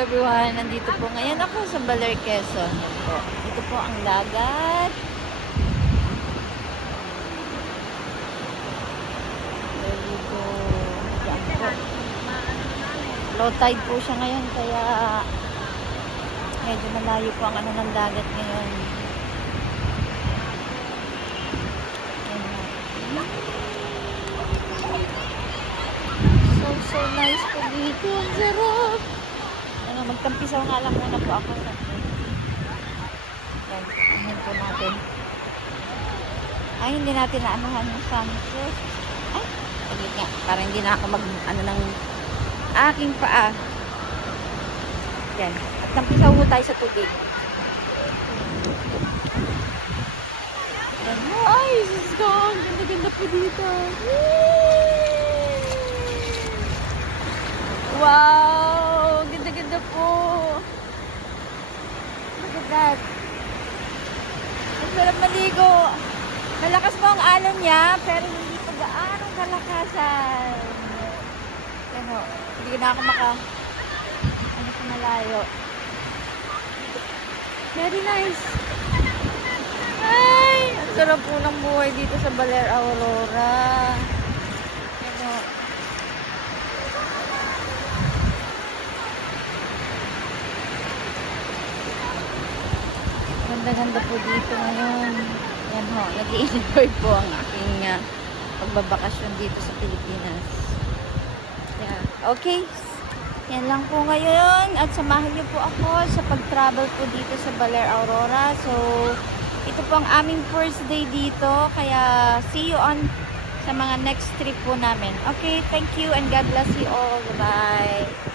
everyone, nandito po ngayon ako sa Baler, Quezon. Yan po. Ito po ang dagat. There we go. Yan po. Low tide po siya ngayon, kaya medyo malayo po ang ano ng dagat ngayon. Yan na. So nice po dito. Ang sarap. Ano, magtampisaw nga lang muna po ako. Yan, ahin po natin. Ay, hindi natin naanuhan yung sunset. Ay, saglit nga. Para hindi na ako ano ng aking paa. Yan. At tampisaw po tayo sa tubig. Yan. Ay, sis ko. Ganda-ganda po dito. Wow! Ganda-ganda po. Look at that. Ang sarap maligo. Malakas po ang alon niya, pero hindi pa gaanong kalakasan. Yan o. Hindi na ako ano pa malayo. Very nice. Ay! Ang sarap po ng buhay dito sa Baler, Aurora. Yan o. Ganda-ganda po dito ngayon. Yan ho, nag-i-enjoy po ang aking pagbabakasyon dito sa Pilipinas. Yeah. Okay. Yan lang po ngayon. At samahan niyo po ako sa pag-travel po dito sa Baler, Aurora. So, ito po ang aming first day dito. Kaya, see you on sa mga next trip po namin. Okay, thank you and God bless you all. Bye-bye.